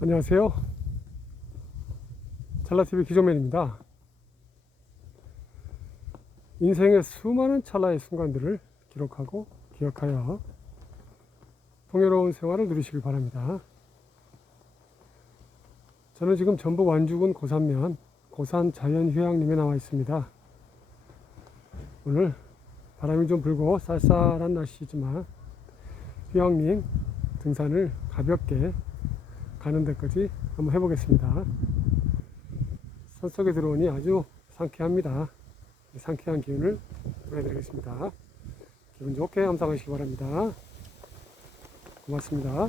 안녕하세요. 찰나TV 기조맨입니다. 인생의 수많은 찰나의 순간들을 기록하고 기억하여 풍요로운 생활을 누리시길 바랍니다. 저는 지금 전북 완주군 고산면 고산 자연휴양림에 나와 있습니다. 오늘 바람이 좀 불고 쌀쌀한 날씨지만 휴양림 등산을 가볍게 가는 데까지 한번 해보겠습니다. 산속에 들어오니 아주 상쾌합니다. 상쾌한 기운을 보내드리겠습니다. 기분 좋게 감상하시기 바랍니다. 고맙습니다.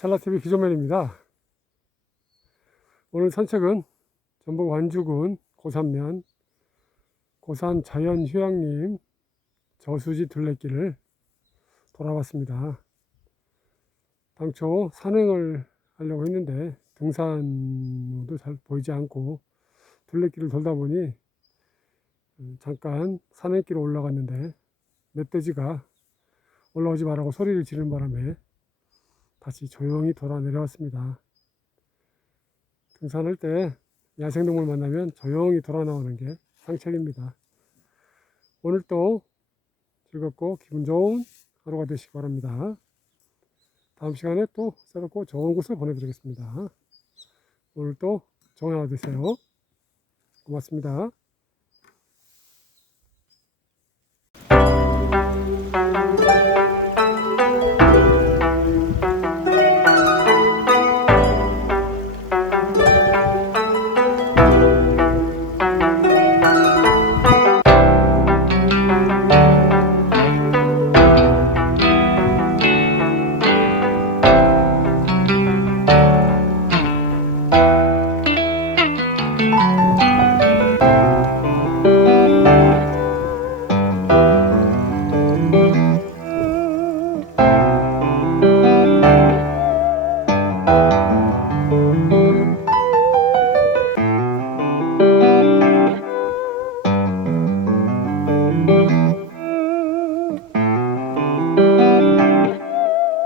찰나TV 기존면입니다. 오늘 산책은 전북 완주군 고산면 고산 자연휴양림 저수지 둘레길을 돌아봤습니다. 당초 산행을 하려고 했는데 등산로도 잘 보이지 않고 둘레길을 돌다 보니 음, 잠깐 산행길로 올라갔는데 멧돼지가 올라오지 말라고 소리를 지르는 바람에 다시 조용히 돌아 내려왔습니다. 등산할 때 야생동물 만나면 조용히 돌아 나오는 게 상책입니다. 오늘도 즐겁고 기분 좋은 하루가 되시기 바랍니다. 다음 시간에 또 새롭고 좋은 곳을 보내드리겠습니다. 오늘도 좋은 하루 되세요. 고맙습니다.